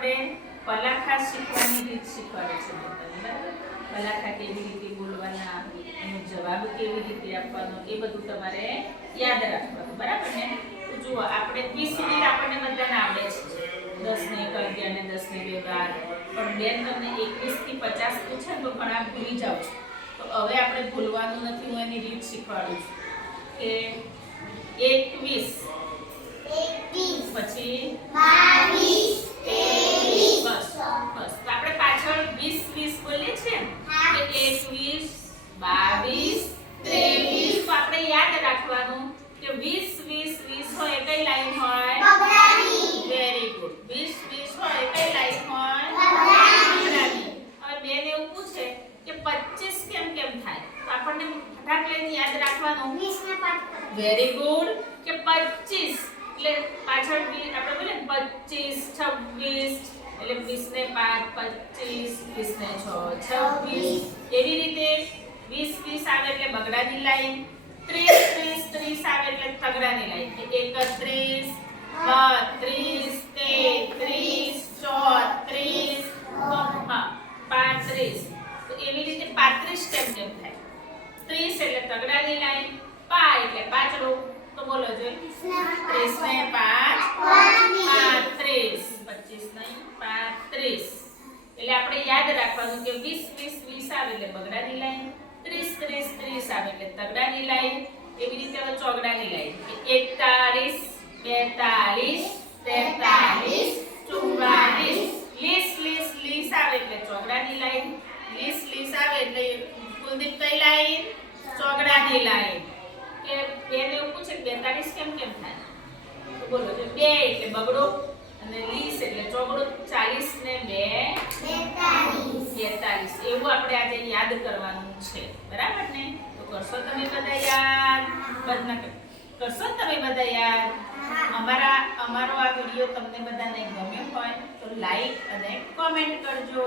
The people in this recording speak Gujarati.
આપણે પલાખા શીખવાની રીત શીખવાડે છે બરાબર? પલાખા કેવી રીતે બોલવાના એનો જવાબ કેવી રીતે આપવાનો એ બધું તમારે યાદ રાખવાનું બરાબર ને? તો જુઓ આપણે વીસ મિનિટ આપણને બધાને આવડે છે. દસ ને એક અગિયાર ને દસ ને બે બાર પણ બેન તમને એકવીસથી પચાસ પૂછે તો ઘણા ભૂલી જાઓ છો. તો હવે આપણે ભૂલવાનું નથી હું એની રીત શીખવાડું છું. કે એકવીસ પછી બસ બસ તો આપણે પાછળ 20 20 બોલીએ છીએ ને કે 21 22 23 તો આપણે યાદ રાખવાનું કે 20 20 20 હોય એ કઈ લાઈન હોય? વેરી ગુડ 20 20 હોય એ કઈ લાઈન હોય? બગડાની. હવે બેન એવું પૂછે કે 25 કેમ કેમ થાય? તો આપણને ફટાક લઈને યાદ રાખવાનું. વેરી ગુડ કે 25 એટલે પાછળ આપણે બોલે ને 25 26 એટલે 20 ને 5 25 20 ને 6 26 એવી રીતે 20 20 આવે એટલે બગડાની લાઈન 30 30 30 આવે એટલે તગડાની લાઈન 31 32 33 34 હા 35 તો એવી રીતે 35 કેમ કેમ થાય. 30 એટલે તગડાની લાઈન પા એટલે પાછળો તો બોલો જોઈએ ત્રીસ ને પાંચ, પાંત્રીસ. પચીસ નહીં પાંત્રીસ. એટલે આપણે યાદ રાખવાનું કે વીસ વીસ વીસ આવે એટલે બગડાની લાઈન ત્રીસ આવે એટલે તગડાની લાઈન એવી રીતે હવે ચોગડાની લાઈન એકતાલીસ એકતાળીસ તેતાલીસ ચુમ્માલીસ લીસ લીસ લીસ આવે. એટલે ચોગડાની લાઈન લીસ લીસ આવે. એટલે કુલદીપ કઈ લાઈન ચોગડાની લાઈન કે બેન એવું પૂછે કે બેતાલીસ કેમ કેમ થાય? બોલો બે, એટલે બગડો. અને લીસ એટલે ચોગડો ચાલીસ ને બે બેતાલીસ એવું આપણે આજે યાદ કરવાનું છે. બરાબર ને? તો કરશો તમે બધા યાદ? બધા કરશો તમે બધા યાદ? અમારા, અમારો આ વીડિયો તમને બધાને ગમ્યો હોય તો લાઈક અને કોમેન્ટ કરજો.